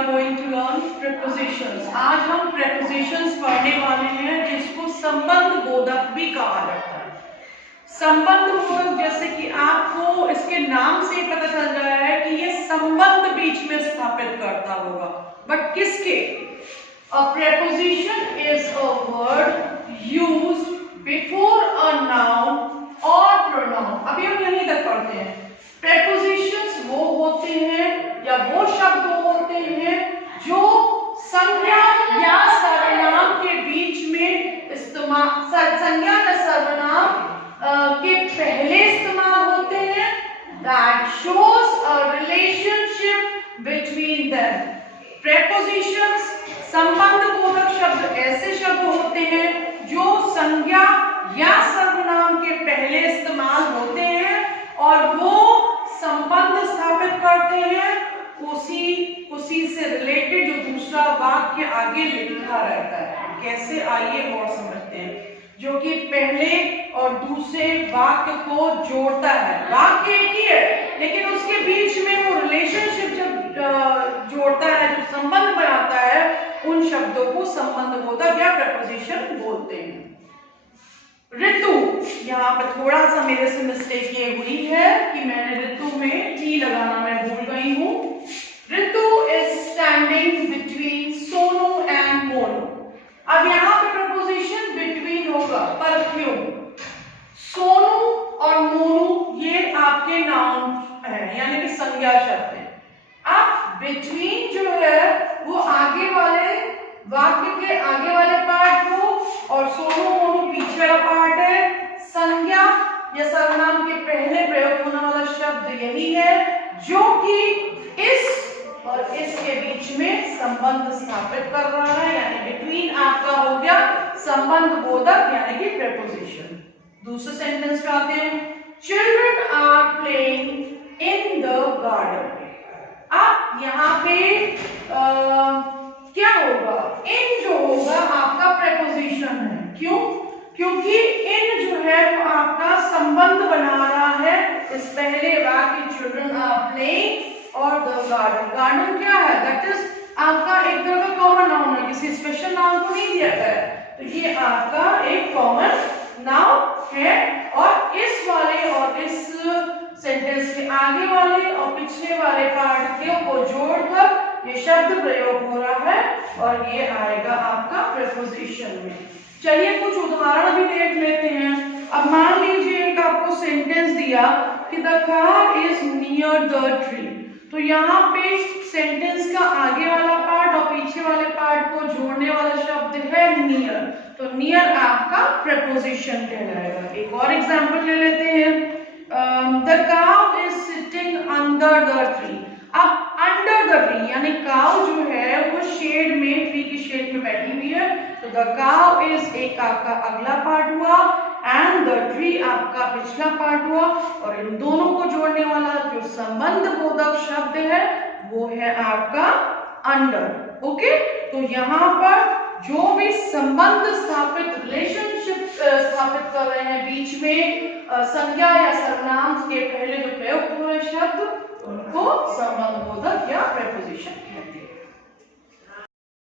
are going to learn prepositions. आज हम prepositions पढ़ने वाले हैं जिसको संबंध बोधक भी कहा जाता है। संबंध बोधक जैसे कि आपको इसके नाम से पता चल रहा है कि ये संबंध बीच में स्थापित करता होगा, बट किसके? A preposition is a word used before a noun or pronoun. अभी हम यहीं तक पढ़ते हैं। Prepositions वो होते हैं या वो शब्द होते हैं जो संज्ञा या सर्वनाम के बीच में इस्तेमाल, संज्ञा या सर्वनाम के पहले इस्तेमाल होते हैं। That shows a relationship between them. Prepositions संबंध बोधक शब्द ऐसे शब्द होते हैं जो संज्ञा या सर्वनाम के पहले इस्तेमाल होते हैं और वो संबंध स्थापित करते हैं उसी से रिलेटेड जो दूसरा वाक्य आगे लिखा रहता है। कैसे, आइए और समझते हैं। जो कि पहले और दूसरे वाक्य को जोड़ता है। वाक्य एक ही है लेकिन उसके बीच में वो रिलेशनशिप जब जोड़ता है, जो संबंध बनाता है, उन शब्दों को संबंध बोधक या प्रपोजिशन बोलते हैं। ऋतु, यहाँ पे थोड़ा सा मेरे से मिस्टेक ये हुई है कि मैंने ऋतु में टी लगाना मैं भूल गई हूँ। Ritu is standing between Sonu and Monu. अब यहाँ पे प्रपोजिशन बिटवीन होगा, पर क्यों? सोनू और मोनू ये आपके नाउन है, यानी कि संज्ञा शब्द है। अब बिटवीन जो है वो आगे वाले वाक्य के आगे वाले पार्ट को, और सोनू मोनू पीछे वाला पार्ट है। संज्ञा या सर्वनाम के पहले प्रयोग होने वाला शब्द यही है जो कि इस और इसके बीच में संबंध स्थापित कर रहा है, यानी बिटवीन आपका हो गया संबंध बोधक यानी कि प्रेपोजिशन। दूसरे सेंटेंस पे आते हैं। Children are playing in the garden. अब यहाँ पे क्या होगा? इन जो होगा आपका प्रेपोजिशन है। क्यों? क्योंकि इन जो है वो आपका संबंध बना रहा है इस पहले वाक्य चिल्ड्रन आर प्लेइंग और द गार्डन। गार्डन क्या है? दैट इज आपका एक तरह का कॉमन नाउन है, किसी स्पेशल नाउन को नहीं दिया गया है, तो ये आपका एक कॉमन नाउन है। और इस वाले और इस सेंटेंस के आगे वाले और पिछले वाले पार्ट को जोड़कर ये शब्द प्रयोग हो रहा है और ये आएगा आपका प्रेपोजिशन में। चलिए कुछ उदाहरण भी देख लेते हैं। अब मान लीजिए एक आपको सेंटेंस दिया कि the car is near the tree, तो यहाँ पे सेंटेंस का आगे वाला पार्ट और पीछे वाले पार्ट को जोड़ने वाला शब्द है नियर, तो नियर आपका प्रेपोजिशन कहलाएगा। एक और एग्जांपल ले लेते हैं। The cow is sitting under the tree. अब अंडर द ट्री यानी काउ जो है वो शेड में, ट्री की शेड में बैठी हुई है, तो द काउ इज एक आपका अगला पार्ट हुआ एंड द ट्री आपका पिछला पार्ट हुआ, और इन दोनों को जोड़ने वाला जो संबंध बोधक शब्द है वो है आपका अंडर। ओके, तो यहाँ पर जो भी संबंध स्थापित, रिलेशनशिप स्थापित कर रहे हैं बीच में संज्ञा या सर्वनाम के पहले जो प्रयोग हुए शब्द, उनको संबंध बोधक या प्रेपोजिशन कहते हैं।